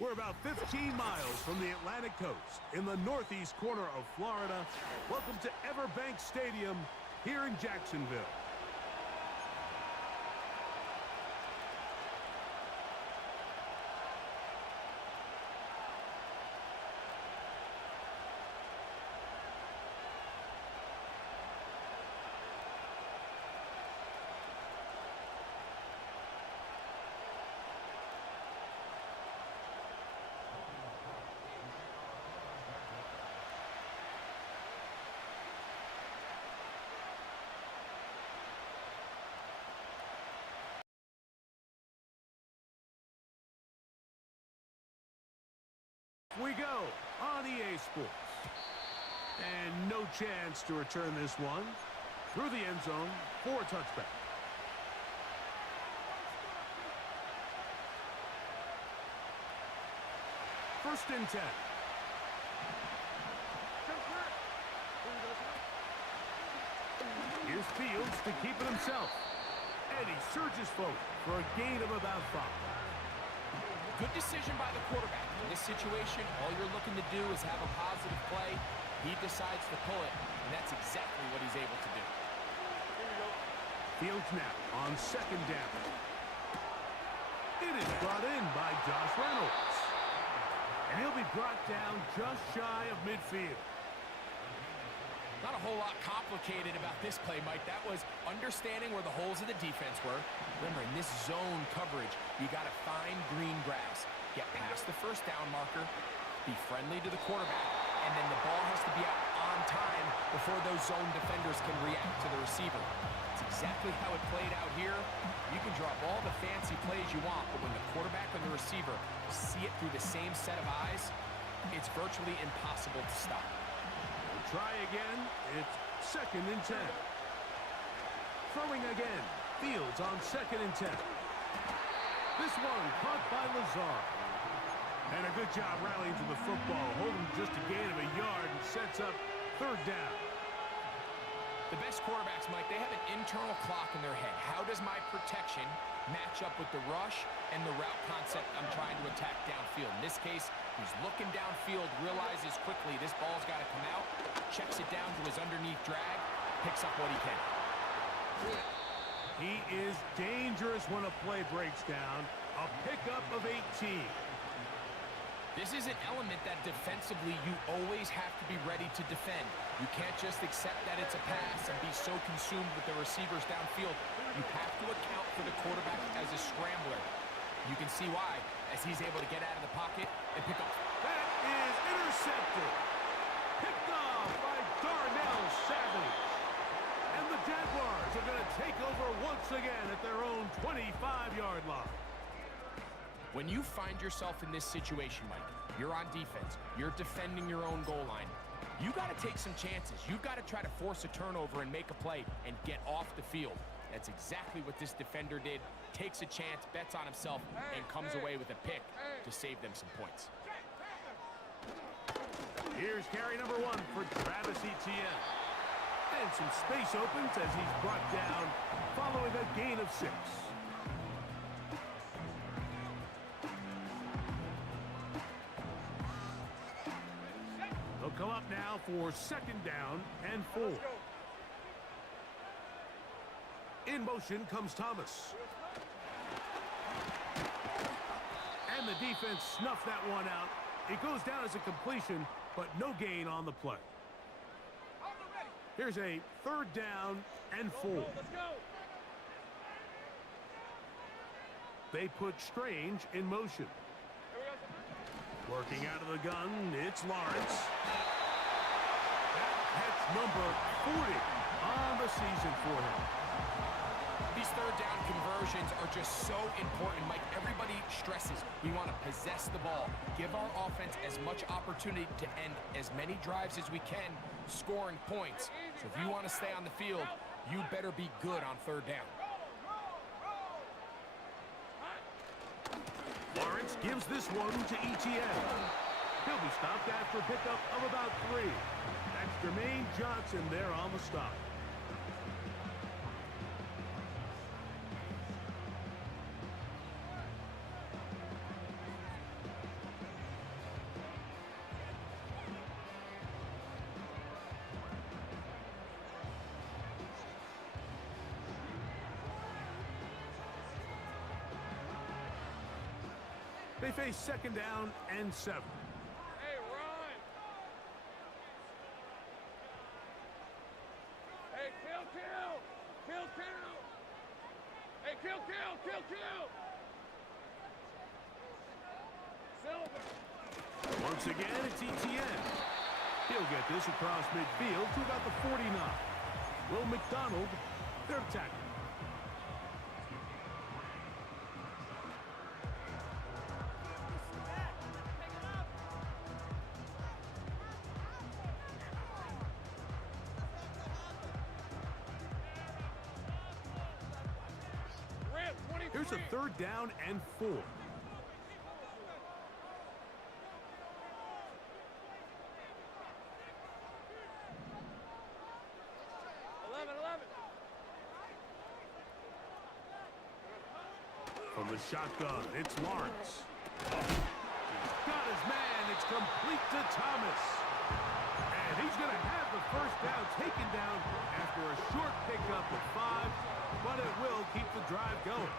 We're about 15 miles from the Atlantic coast in the northeast corner of Florida. Welcome to Everbank Stadium here in Jacksonville. We go on EA Sports. And no chance to return this one. Through the end zone for a touchback. First and 10. Here's Fields to keep it himself. And he surges forward for a gain of about 5. Good decision by the quarterback. In this situation, all you're looking to do is have a positive play. He decides to pull it, and that's exactly what he's able to do. Fields now on second down. It is brought in by Josh Reynolds. And he'll be brought down just shy of midfield. Not a whole lot complicated about this play, Mike. That was understanding where the holes of the defense were. Remember, in this zone coverage, you got to find green grass, get past the first down marker, be friendly to the quarterback, and then the ball has to be out on time before those zone defenders can react to the receiver. It's exactly how it played out here. You can drop all the fancy plays you want, but when the quarterback and the receiver see it through the same set of eyes, it's virtually impossible to stop. Try again. It's second and 10. Throwing again. Fields on second and 10. This one caught by Lazard. And a good job rallying to the football. Holding just a gain of a yard and sets up third down. The best quarterbacks, Mike, they have an internal clock in their head. How does my protection match up with the rush and the route concept I'm trying to attack downfield? In this case, he's looking downfield, realizes quickly this ball's got to come out, checks it down to his underneath drag, picks up what he can. He is dangerous when a play breaks down. A pickup of 18. This is an element that defensively you always have to be ready to defend. You can't just accept that it's a pass and be so consumed with the receivers downfield. You have to account for the quarterback as a scrambler. You can see why, as he's able to get out of the pocket and pick up. That is intercepted. Picked off by Darnell Savage. And the Jaguars are going to take over once again at their own 25-yard line. When you find yourself in this situation, Mike, you're on defense, you're defending your own goal line, you got to take some chances. You've got to try to force a turnover and make a play and get off the field. That's exactly what this defender did. Takes a chance, bets on himself, and comes away with a pick to save them some points. Here's carry number 1 for Travis Etienne. And some space opens as he's brought down following a gain of 6. They'll come up now for second down and 4. In motion comes Thomas. And the defense snuffed that one out. It goes down as a completion, but no gain on the play. Here's a third down and 4. They put Strange in motion. Working out of the gun, it's Lawrence. That's number 40 on the season for him. These third down conversions are just so important, Mike. Everybody stresses we want to possess the ball, give our offense as much opportunity to end as many drives as we can, scoring points. So if you want to stay on the field, you better be good on third down. Lawrence gives this one to Etienne. He'll be stopped after a pickup of about 3. That's Jermaine Johnson there on the stop. They face second down and 7. Hey, run! Hey, kill! Hey, kill! Silver! Once again, it's ETN. He'll get this across midfield to about the 49. Will McDonald, their tackle. Here's a 3rd down and 4. 11. From the shotgun, it's Lawrence. Got his man. It's complete to Thomas. And he's going to have the first down taken down after a short pickup of 5, but it will keep the drive going.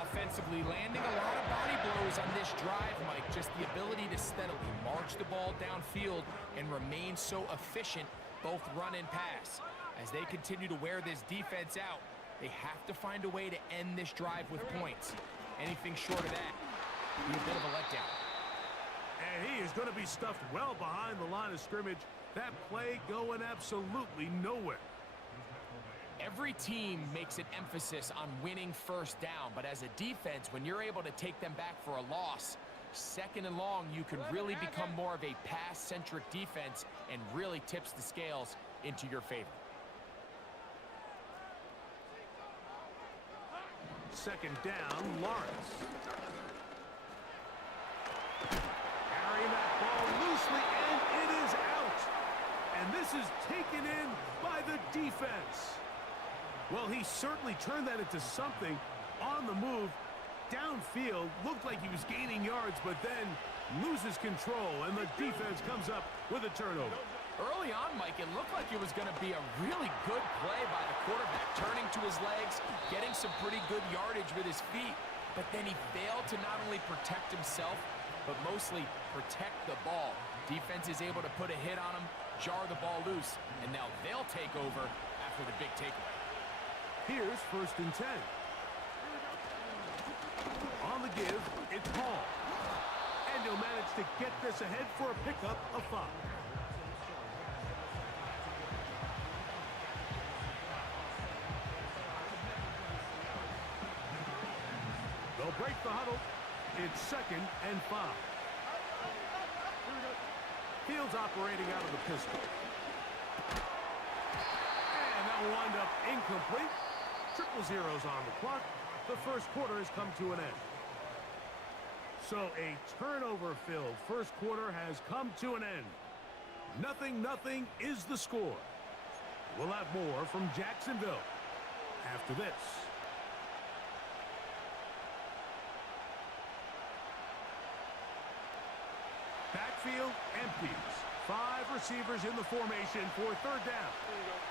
Offensively, landing a lot of body blows on this drive, Mike. Just the ability to steadily march the ball downfield and remain so efficient, both run and pass. As they continue to wear this defense out, they have to find a way to end this drive with points. Anything short of that would be a bit of a letdown. And he is going to be stuffed well behind the line of scrimmage. That play going absolutely nowhere. Every team makes an emphasis on winning first down, but as a defense, when you're able to take them back for a loss, second and long, you can really become more of a pass-centric defense and really tips the scales into your favor. Second down, Lawrence. Carrying that ball loosely, and it is out. And this is taken in by the defense. Well, he certainly turned that into something on the move. Downfield, looked like he was gaining yards, but then loses control, and the defense comes up with a turnover. Early on, Mike, it looked like it was going to be a really good play by the quarterback, turning to his legs, getting some pretty good yardage with his feet, but then he failed to not only protect himself, but mostly protect the ball. Defense is able to put a hit on him, jar the ball loose, and now they'll take over after the big takeaway. Here's 1st and 10. On the give, it's Paul. And he'll manage to get this ahead for a pickup of 5. They'll break the huddle. It's 2nd and 5. Fields operating out of the pistol. And that will wind up incomplete. 0-0 on the clock. The first quarter has come to an end. So a turnover-filled first quarter has come to an end. 0-0 is the score. We'll have more from Jacksonville after this. Backfield empties. 5 receivers in the formation for 3rd down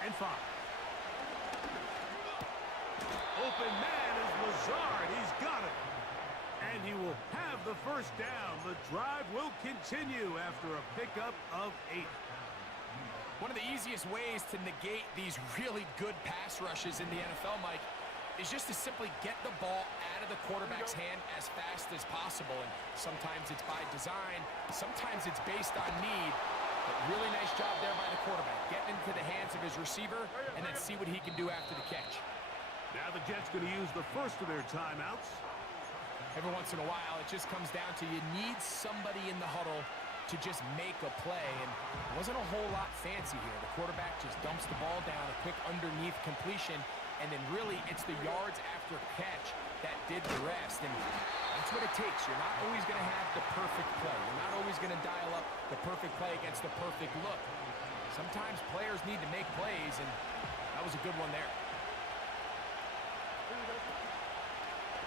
and 5. Open man is Lazard. He's got it. And he will have the first down. The drive will continue after a pickup of 8. One of the easiest ways to negate these really good pass rushes in the NFL, Mike, is just to simply get the ball out of the quarterback's hand as fast as possible. And sometimes it's by design, sometimes it's based on need. But really nice job there by the quarterback, getting into the hands of his receiver and then see what he can do after the catch. Now the Jets going to use the first of their timeouts. Every once in a while, it just comes down to you need somebody in the huddle to just make a play, and it wasn't a whole lot fancy here. The quarterback just dumps the ball down, a quick underneath completion, and then really it's the yards after catch that did the rest, and that's what it takes. You're not always going to have the perfect play. You're not always going to dial up the perfect play against the perfect look. Sometimes players need to make plays, and that was a good one there.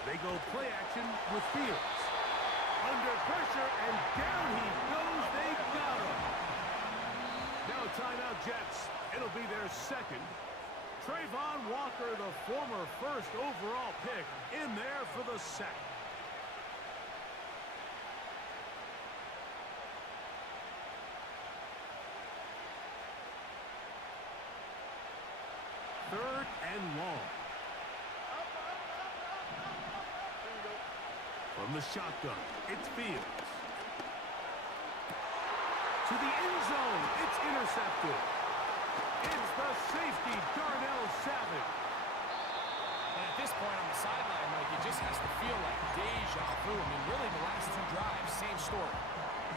They go play action with Fields. Under pressure, and down he goes. They got him. Now a timeout, Jets. It'll be their 2nd. Trayvon Walker, the former 1st overall pick, in there for the sack. and long. From the shotgun, it's Fields. To the end zone, it's intercepted. It's the safety, Darnell Savage. And at this point on the sideline, Mike, it just has to feel like deja vu. I mean, really, the last two drives, same story.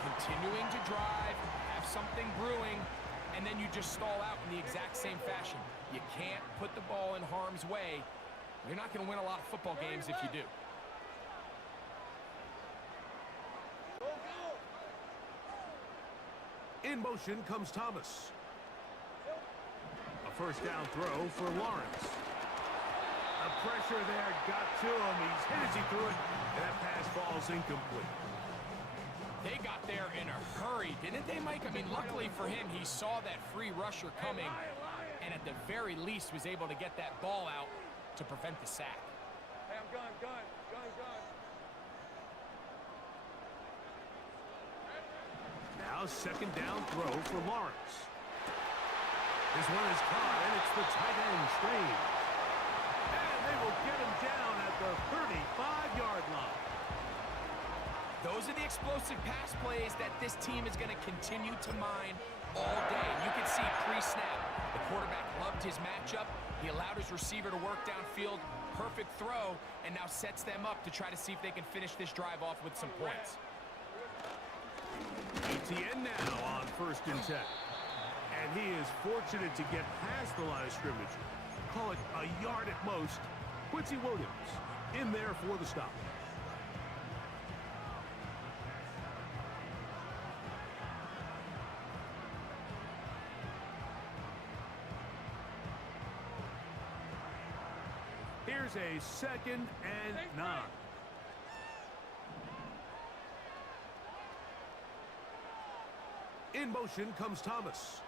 Continuing to drive, have something brewing, and then you just stall out in the exact same fashion. You can't put the ball in harm's way. You're not going to win a lot of football games if you do. In motion comes Thomas. A first down throw for Lawrence. The pressure there got to him. He's hit as he threw it, and that pass falls incomplete. They got there in a hurry, didn't they, Mike? I mean, luckily for him, he saw that free rusher coming, and at the very least was able to get that ball out to prevent the sack. Hey, I'm gun. Now second down throw for Lawrence. This one is caught, and it's the tight end, Strange. And they will get him down at the 35-yard line. Those are the explosive pass plays that this team is going to continue to mine all day. You can see pre-snap, the quarterback loved his matchup. He allowed his receiver to work downfield. Perfect throw, and now sets them up to try to see if they can finish this drive off with some points. ETN now on 1st and 10. And he is fortunate to get past the line of scrimmage. Call it a yard at most. Quincy Williams in there for the stop. Here's a 2nd and 9. In motion comes Thomas.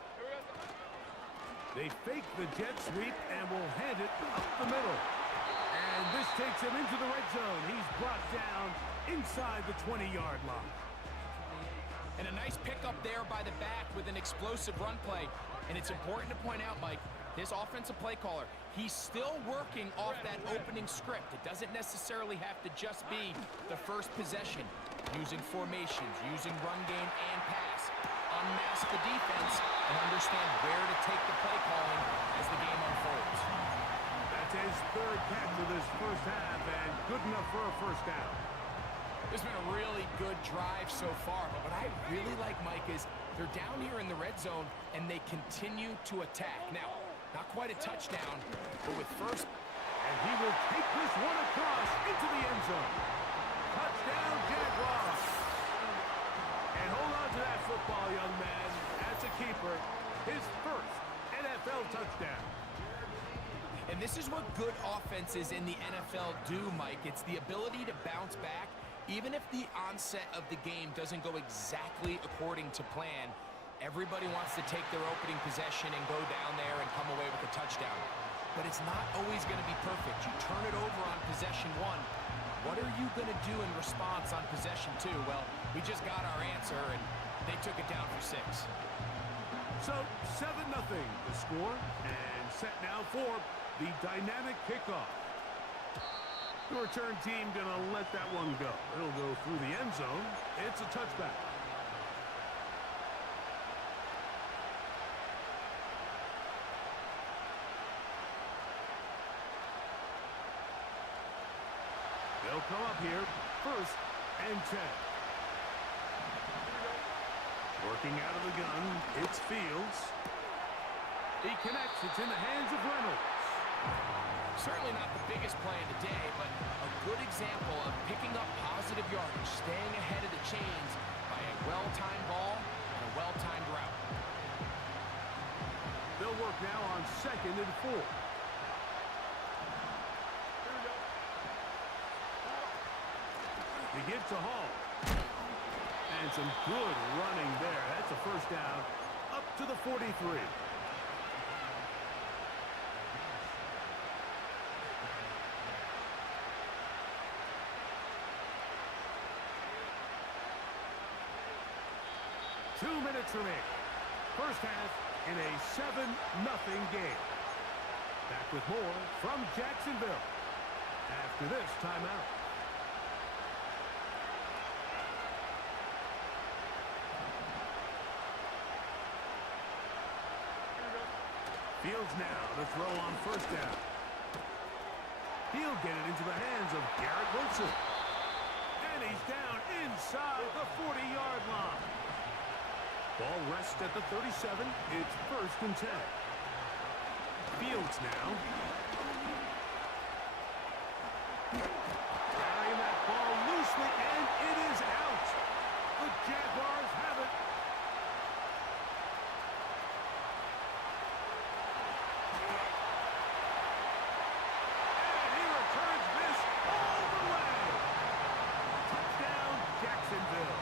They fake the jet sweep and will hand it up the middle. And this takes him into the red zone. He's brought down inside the 20-yard line. And a nice pickup there by the back with an explosive run play. And it's important to point out, Mike, this offensive play caller, he's still working off that opening script. It doesn't necessarily have to just be the first possession. Using formations, using run game and pass. Unmask the defense and understand where to take the play calling as the game unfolds. That's his 3rd catch of this first half, and good enough for a first down. This has been a really good drive so far, but what I really like, Mike, is they're down here in the red zone, and they continue to attack. Now, not quite a touchdown, but with first. And he will take this one across into the end zone. Touchdown, Jaguars. And hold on to that football, young man. That's a keeper. His first NFL touchdown. And this is what good offenses in the NFL do, Mike. It's the ability to bounce back, even if the onset of the game doesn't go exactly according to plan. Everybody wants to take their opening possession and go down there and come away with a touchdown. But it's not always going to be perfect. You turn it over on possession 1. What are you going to do in response on possession 2? Well, we just got our answer, and they took it down for 6. So 7-0 the score, and set now for the dynamic kickoff. The return team going to let that one go. It'll go through the end zone. It's a touchback. They'll come up here, 1st and 10. Working out of the gun, it's Fields. He connects, it's in the hands of Reynolds. Certainly not the biggest play of the day, but a good example of picking up positive yardage, staying ahead of the chains by a well-timed ball and a well-timed route. They'll work now on 2nd and 4. He gets to Hall. And some good running there. That's a first down up to the 43. Two minutes remaining. First half in a 7-0 game. Back with more from Jacksonville after this timeout. Fields now to throw on first down. He'll get it into the hands of Garrett Wilson. And he's down inside the 40-yard line. Ball rests at the 37. It's 1st and 10. Fields now. Carrying that ball loosely, and it is out. The Jaguars have it. And he returns this all the way. Touchdown, Jacksonville.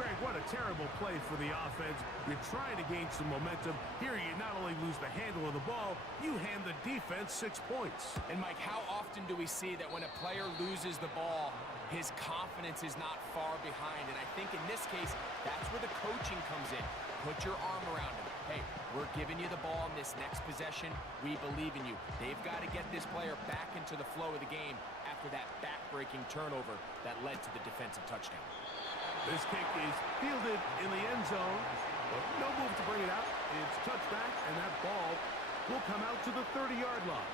Greg, what a terrible play for the offense. You're trying to gain some momentum. Here you not only lose the handle of the ball, you hand the defense 6 points. And Mike, how often do we see that when a player loses the ball, his confidence is not far behind? And I think in this case, that's where the coaching comes in. Put your arm around him. Hey, we're giving you the ball in this next possession. We believe in you. They've got to get this player back into the flow of the game after that back-breaking turnover that led to the defensive touchdown. This kick is fielded in the end zone, but no move to bring it out. It's touchback, and that ball will come out to the 30-yard line.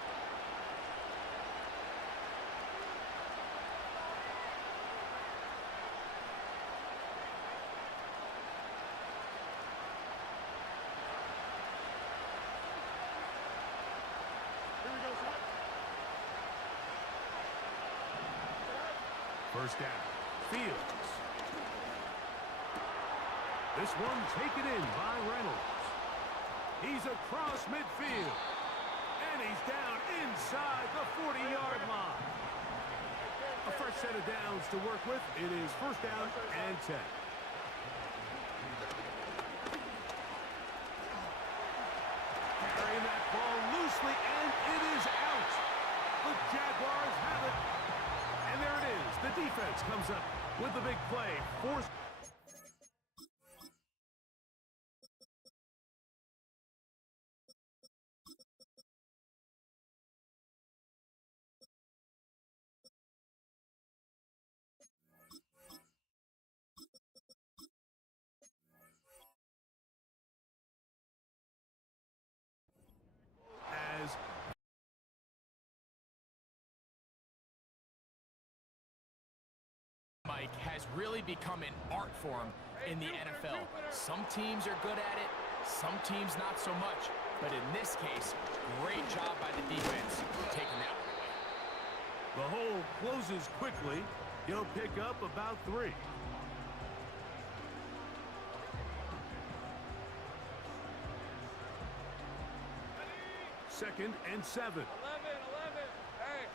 Here we go, son. First down. Fields. This one taken in by Reynolds. He's across midfield. And he's down inside the 40-yard line. A fresh set of downs to work with. It is 1st down and 10. Carrying that ball loosely, and it is out. The Jaguars have it. And there it is. The defense comes up with the big play. Forced. As Mike, has really become an art form in the NFL. Some teams are good at it, some teams not so much. But in this case, great job by the defense taking that one away. the hole closes quickly, he'll pick up about 3. 2nd and 7. 11. Hey.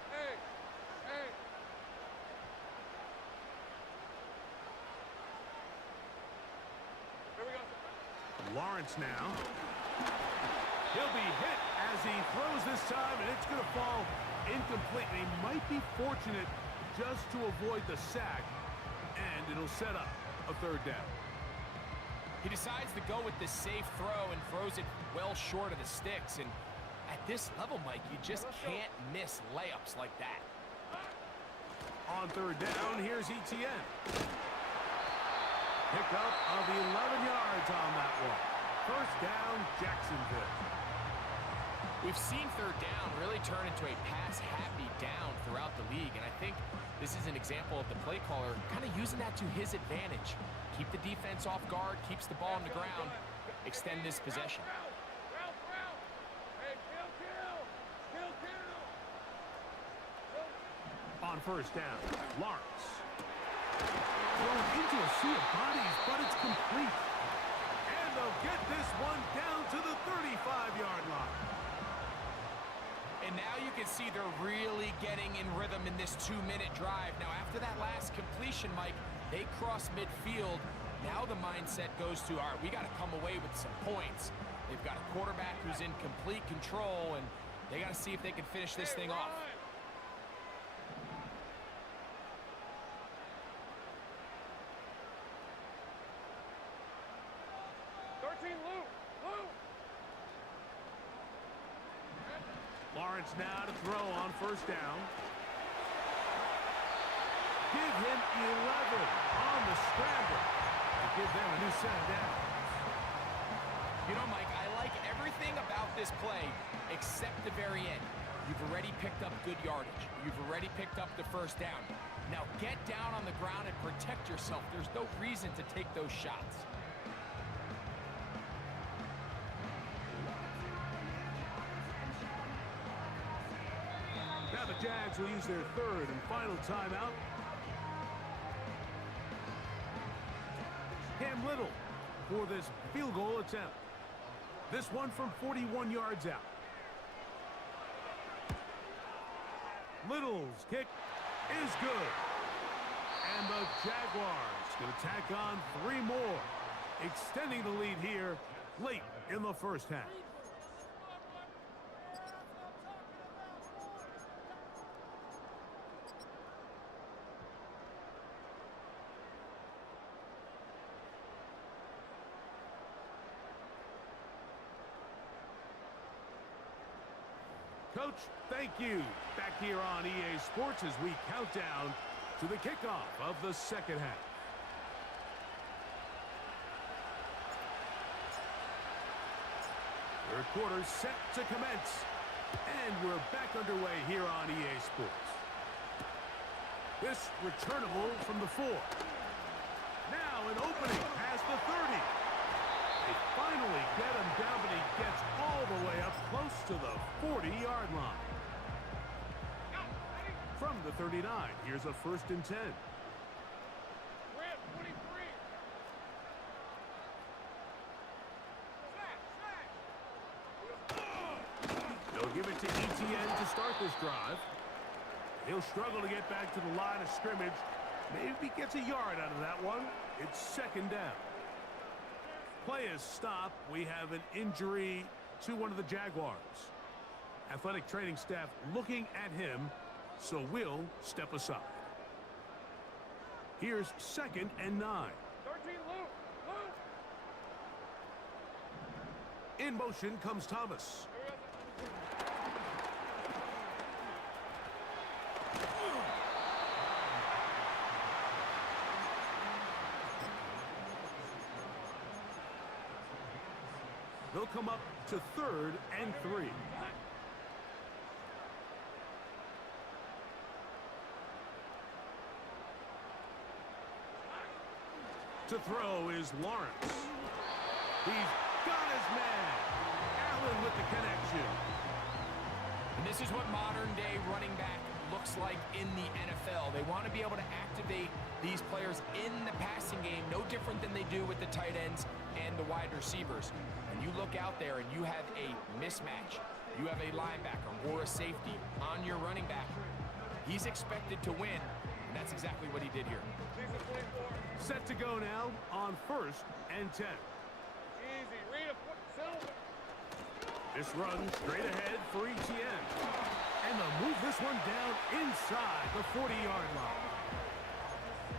Here we go. Lawrence now. He'll be hit as he throws this time, and it's going to fall incomplete. They might be fortunate just to avoid the sack, and it'll set up a 3rd down. He decides to go with the safe throw and throws it well short of the sticks. And at this level, Mike, you just can't miss layups like that. On 3rd down, here's Etienne. Pickup of 11 yards on that one. 1st down, Jacksonville. We've seen 3rd down really turn into a pass-happy down throughout the league, and I think this is an example of the play caller kind of using that to his advantage. Keep the defense off guard, keeps the ball on the ground, extend this possession. Route. Hey, kill. On 1st down, Lawrence. Thrown into a sea of bodies, but it's complete. And they'll get this one down to the 35-yard line. And now you can see they're really getting in rhythm in this 2-minute drive. Now, after that last completion, Mike, they cross midfield. Now the mindset goes to, all right, we got to come away with some points. They've got a quarterback who's in complete control, and they got to see if they can finish this thing off. 13, Luke. Lawrence now to throw on first down. Give him 11 on the scramble to give them a new set of downs. You know, Mike, I like everything about this play except the very end. You've already picked up good yardage. You've already picked up the first down. Now get down on the ground and protect yourself. There's no reason to take those shots. Now the Jags will use their third and final timeout. Cam Little for this field goal attempt. This one from 41 yards out. Little's kick is good. And the Jaguars going to tack on 3 more, extending the lead here late in the first half. Coach, thank you. Back here on EA Sports as we count down to the kickoff of the second half. Third quarter set to commence. And we're back underway here on EA Sports. This returnable from the 4. Now an opening past the 30. They finally get him down, but he gets all the way up close to the 40-yard line. From the 39, here's a 1st and 10. Rip, 23. They'll give it to ETN to start this drive. He'll struggle to get back to the line of scrimmage. Maybe gets a yard out of that one. It's 2nd down. Play is stopped. We have an injury to one of the Jaguars. Athletic training staff looking at him, so we'll step aside. Here's 2nd and 9. 13, Luke. In motion comes Thomas. They'll come up to 3rd and 3. To throw is Lawrence. He's got his man. Allen with the connection. And this is what modern-day running back looks like in the NFL. They want to be able to activate these players in the passing game, no different than they do with the tight ends and the wide receivers. And you look out there and you have a mismatch. You have a linebacker or a safety on your running back. He's expected to win, and that's exactly what he did here. Set to go now on 1st and 10. Easy. Read a Silver. This run straight ahead for ETN. And they'll move this one down inside the 40-yard line.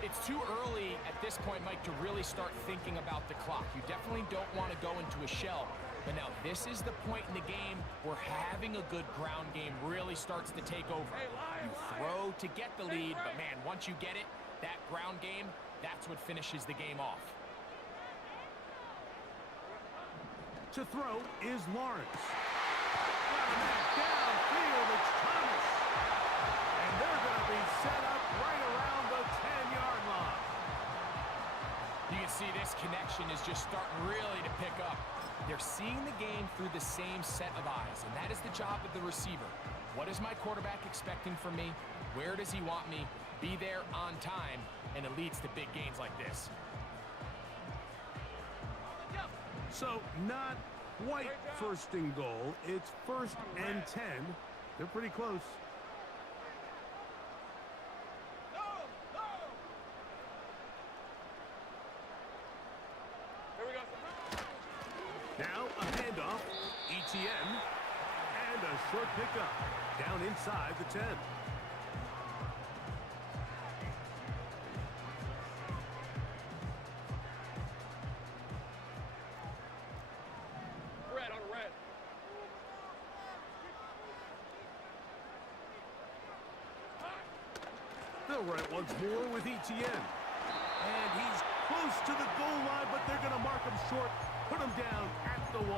It's too early at this point, Mike, to really start thinking about the clock. You definitely don't want to go into a shell. But now this is the point in the game where having a good ground game really starts to take over. You throw to get the lead, but man, once you get it, that ground game, that's what finishes the game off. To throw is Lawrence. Downfield, it's Thomas. And they're going to be set up right around the 10-yard line. You can see this connection is just starting really to pick up. They're seeing the game through the same set of eyes, and that is the job of the receiver. What is my quarterback expecting from me? Where does he want me? Be there on time, and it leads to big gains like this. So not quite 1st and goal. It's 1st and 10. They're pretty close. Here we go. Now a handoff, ETN, and a short pickup down inside the 10. Red on red. They'll run it once more with Etienne. And he's close to the goal line, but they're going to mark him short, put him down at the 1.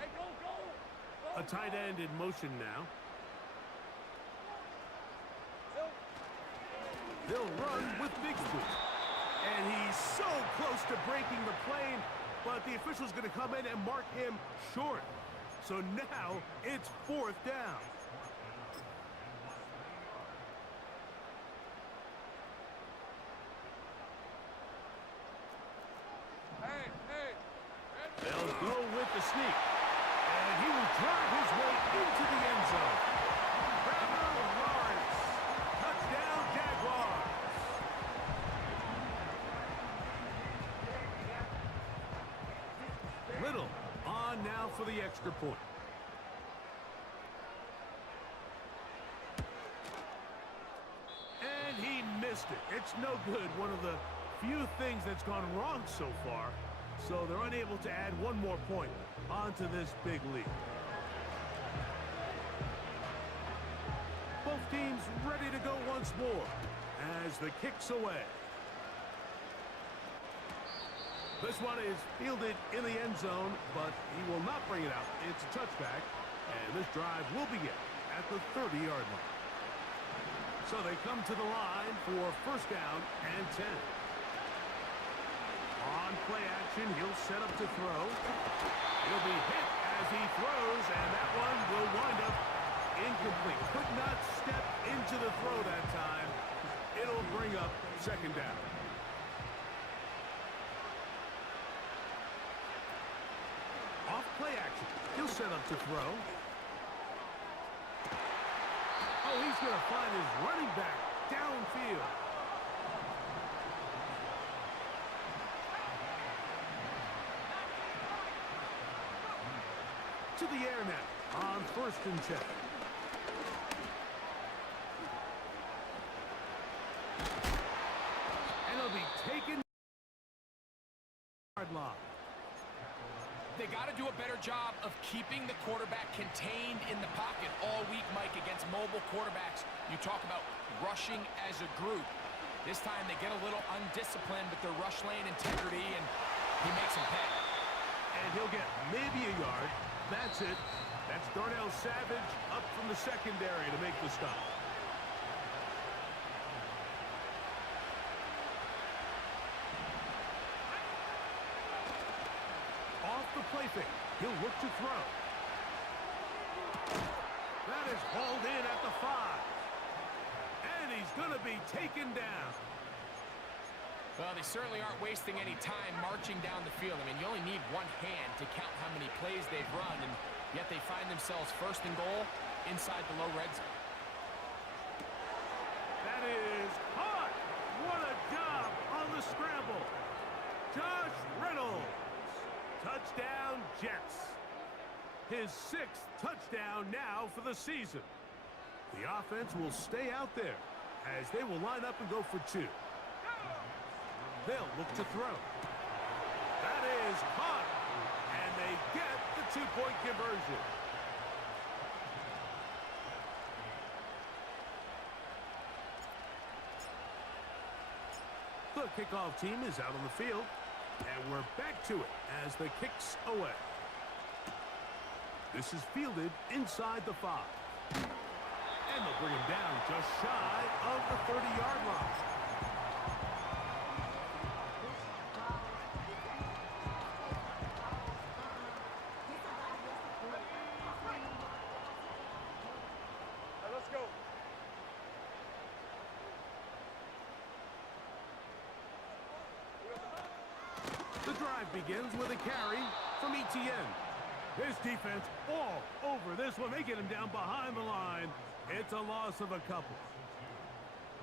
Hey, go, go! A tight end in motion now. They'll run with Bixby. And he's so close to breaking the plane, but the official's going to come in and mark him short. So now it's 4th down. Hey, hey! They'll go with the sneak. And he will drive his way into the end zone. Trevor Lawrence. Touchdown, Jaguars. Little on now for the extra point. And he missed it. It's no good. One of the few things that's gone wrong so far. So they're unable to add one more point onto this big lead. Both teams ready to go once more as the kick's away. This one is fielded in the end zone, but he will not bring it out. It's a touchback, and this drive will begin at the 30-yard line. So they come to the line for 1st down and 10. On play action, he'll set up to throw. He'll be hit as he throws, and that one will wind up incomplete. Could not step into the throw that time. It'll bring up 2nd down. Off play action. He'll set up to throw. Oh, he's going to find his running back downfield. To the air now on 1st and 10. And he'll be taken yard line. They got to do a better job of keeping the quarterback contained in the pocket all week, Mike, against mobile quarterbacks. You talk about rushing as a group. This time they get a little undisciplined with their rush lane integrity, and he makes them pay. And he'll get maybe a yard. That's it. That's Darnell Savage up from the secondary to make the stop. Off the play fake. He'll look to throw. That is hauled in at the 5. And he's going to be taken down. Well, they certainly aren't wasting any time marching down the field. I mean, you only need one hand to count how many plays they've run, and yet they find themselves 1st and goal inside the low red zone. That is caught. What a job on the scramble. Josh Reynolds. Touchdown, Jets. His 6th touchdown now for the season. The offense will stay out there as they will line up and go for 2. They'll look to throw. That is caught. And they get the 2-point conversion. The kickoff team is out on the field. And we're back to it as the kick's away. This is fielded inside the 5. And they'll bring him down just shy of the 30-yard line. Let's go. The drive begins with a carry from Etienne. This defense all over this one. They get him down behind the line. It's a loss of a couple.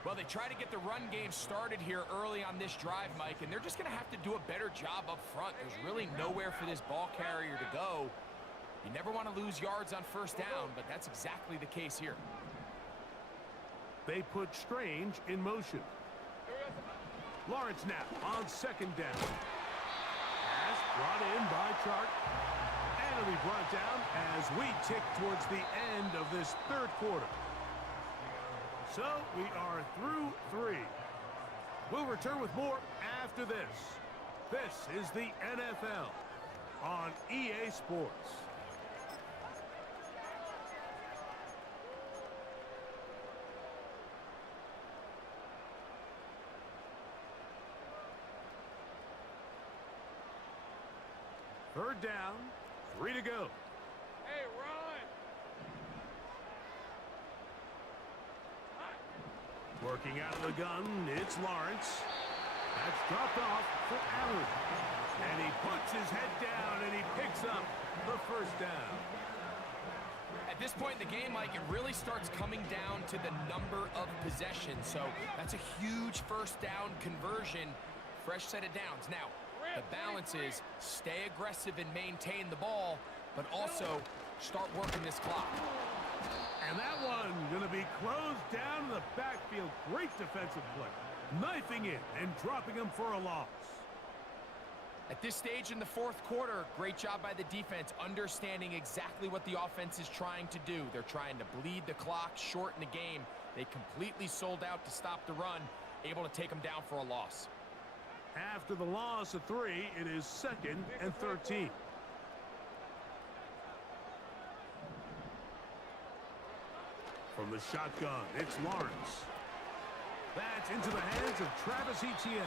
Well, they try to get the run game started here early on this drive, Mike, and they're just going to have to do a better job up front. There's really nowhere for this ball carrier to go. You never want to lose yards on 1st down, but that's exactly the case here. They put Strange in motion. Lawrence now on 2nd down. Pass brought in by Chark. And finally brought down as we tick towards the end of this third quarter. So we are through 3. We'll return with more after this. This is the NFL on EA Sports. Third down, 3 to go. Hey, run! Working out of the gun, it's Lawrence. That's dropped off for Allen. And he puts his head down and he picks up the first down. At this point in the game, Mike, it really starts coming down to the number of possessions. So that's a huge first down conversion. Fresh set of downs. Now, the balance is stay aggressive and maintain the ball, but also start working this clock. And that one going to be closed down in the backfield. Great defensive play. Knifing it and dropping him for a loss. At this stage in the fourth quarter, great job by the defense, understanding exactly what the offense is trying to do. They're trying to bleed the clock, shorten the game. They completely sold out to stop the run, able to take them down for a loss. After the loss of 3, it is 2nd and 13. From the shotgun, it's Lawrence. That's into the hands of Travis Etienne.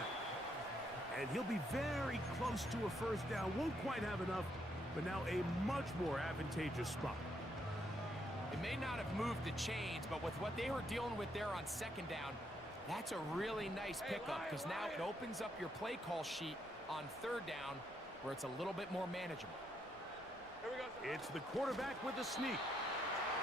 And he'll be very close to a first down. Won't quite have enough, but now a much more advantageous spot. It may not have moved the chains, but with what they were dealing with there on second down, that's a really nice pickup because now it opens up your play call sheet on third down where it's a little bit more manageable. Here we go. It's the quarterback with the sneak.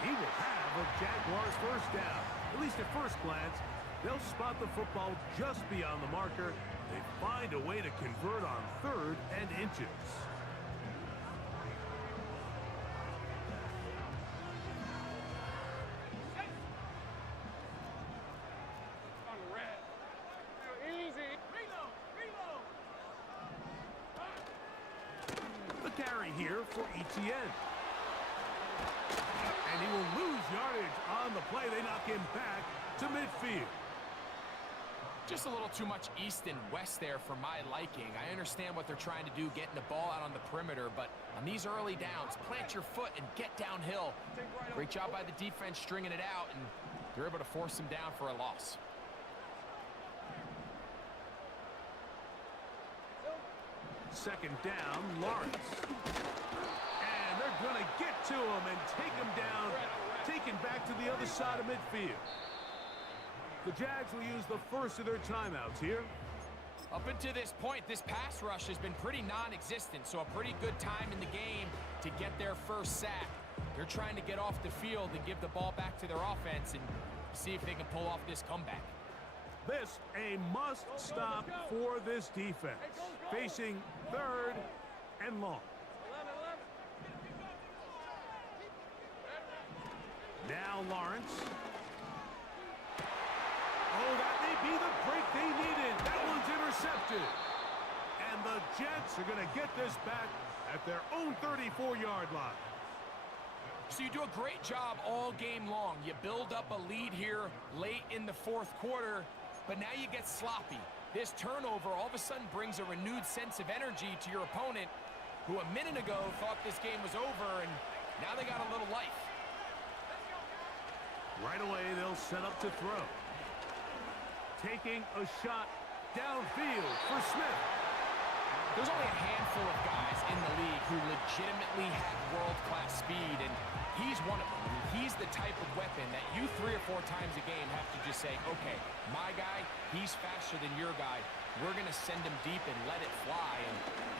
He will have a Jaguars first down. At least at first glance, they'll spot the football just beyond the marker. They find a way to convert on 3rd and inches. On the red. Easy. Reload. Reload. The carry here for Etienne. And he will lose yardage on the play. They knock him back to midfield. Just a little too much east and west there for my liking. I understand what they're trying to do, getting the ball out on the perimeter, but on these early downs, plant your foot and get downhill. Great job by the defense stringing it out, and they're able to force him down for a loss. Second down, Lawrence. And they're going to get to him and take him down, taken back to the other side of midfield. The Jags will use the first of their timeouts here. Up until this point, this pass rush has been pretty non-existent, so a pretty good time in the game to get their first sack. They're trying to get off the field and give the ball back to their offense and see if they can pull off this comeback. This a must-stop for this defense. Facing 3rd and long. 11. Now Lawrence. Oh, that may be the break they needed. That one's intercepted. And the Jets are going to get this back at their own 34-yard line. So you do a great job all game long. You build up a lead here late in the fourth quarter, but now you get sloppy. This turnover all of a sudden brings a renewed sense of energy to your opponent, who a minute ago thought this game was over, and now they got a little life. Right away, they'll set up to throw. Taking a shot downfield for Smith. There's only a handful of guys in the league who legitimately have world-class speed, and he's one of them. He's the type of weapon that you 3 or 4 times a game have to just say, okay, my guy, he's faster than your guy. We're going to send him deep and let it fly. And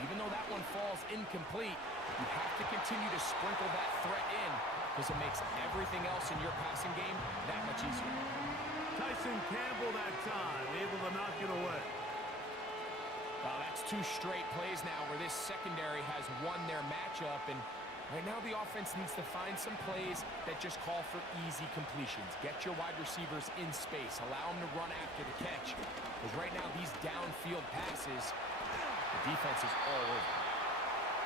even though that one falls incomplete, you have to continue to sprinkle that threat in because it makes everything else in your passing game that much easier. Tyson Campbell that time, able to knock it away. Well, that's 2 straight plays now where this secondary has won their matchup, and right now the offense needs to find some plays that just call for easy completions. Get your wide receivers in space. Allow them to run after the catch. Because right now these downfield passes, the defense is all over.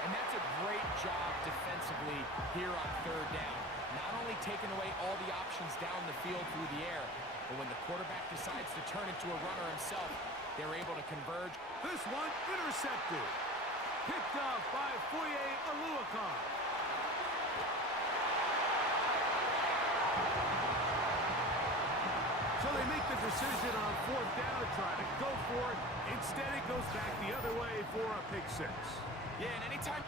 And that's a great job defensively here on third down. Not only taking away all the options down the field through the air, but when the quarterback decides to turn into a runner himself, they're able to converge. This one intercepted. Picked off by Foye Aluakar. So they make the decision on fourth down to try to go for it. Instead, it goes back the other way for a pick six. Yeah, and anytime